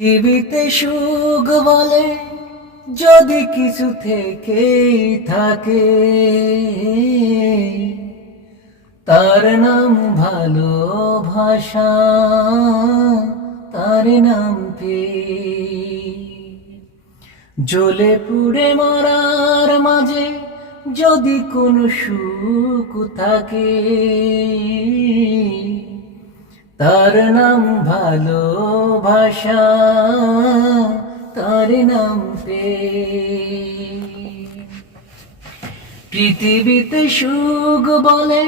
পৃথিবীতে সুখ বলে, যদি কিছু থেকেই থাকে। তার নাম ভালোবাসা তার নাম পে জ্বলে পুড়ে মরার মাঝে, যদি কোনো সুখ থাকে তার নাম ভালোবাসা তার নাম পৃথিবীতে সুখ বলে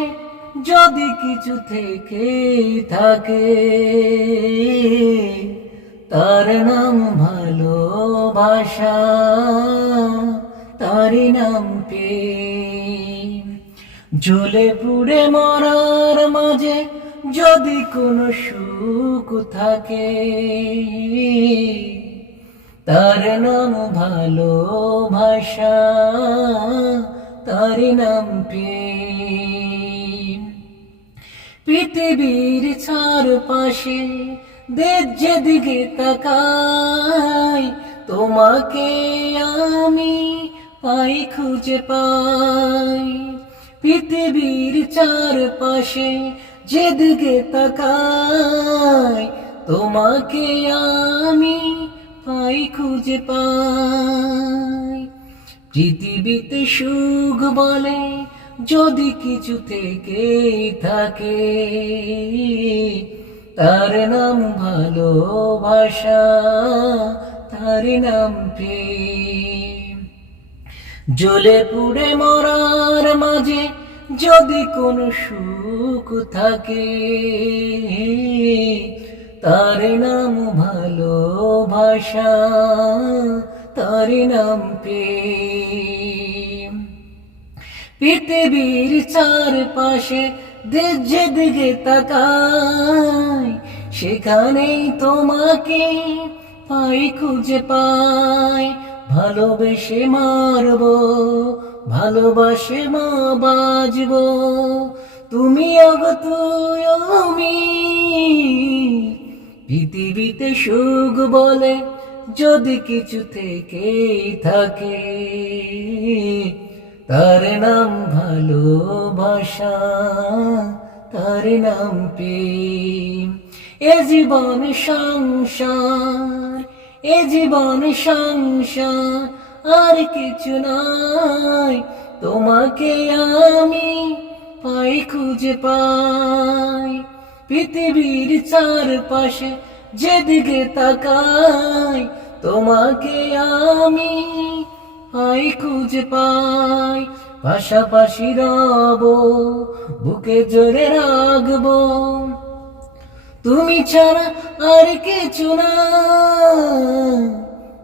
যদি কিছু থেকে থাকে, তার নাম ভালোবাসা তার নাম পে জ্বলে পুড়ে মরার মাঝে যদি কোনো সুখ থাকে, তার নাম ভালোবাসা তার নাম প্রেম। পৃথিবীর চারপাশে দেশ যেদিকে তাকাই তোমাকে আমি পাই খুঁজে পাই। পৃথিবীর চারপাশে যেদিকে তাকাই, তোমাকে আমি পাই খুঁজে পাই। পৃথিবীতে সুখ বলে যদি কিছু থেকে থাকে, তার নাম ভালোবাসা, তার নাম প্রেম। জ্বলে পুড়ে মরার মাঝে যদি কোনো সুখ থাকে, তার নাম ভালোবাসা, তার নাম প্রেম। পৃথিবীর চারপাশে যেদিকে তাকাই, সেখানেই তোমাকে পাই খুঁজে পাই, ভালোবেসে মারব ভালোবাসে মা বাজব। তুমি অগ আমি। পৃথিবীতে সুখ বলে যদি কিছু থেকেই থাকে, তার নাম ভালোবাসা, তার নাম প্রেম। এ জীবন সংসার, এ জীবন সংসার আর কিছু নাই। তোমাকে আমি পাই খুঁজে পাই। পৃথিবীর চারপাশে যেদিকে তাকাই, তোমাকে আমি পাই খুঁজে পাই। পাশাপাশি রব, বুকে জোরে রাখব। তুমি ছাড়া আর কিছু না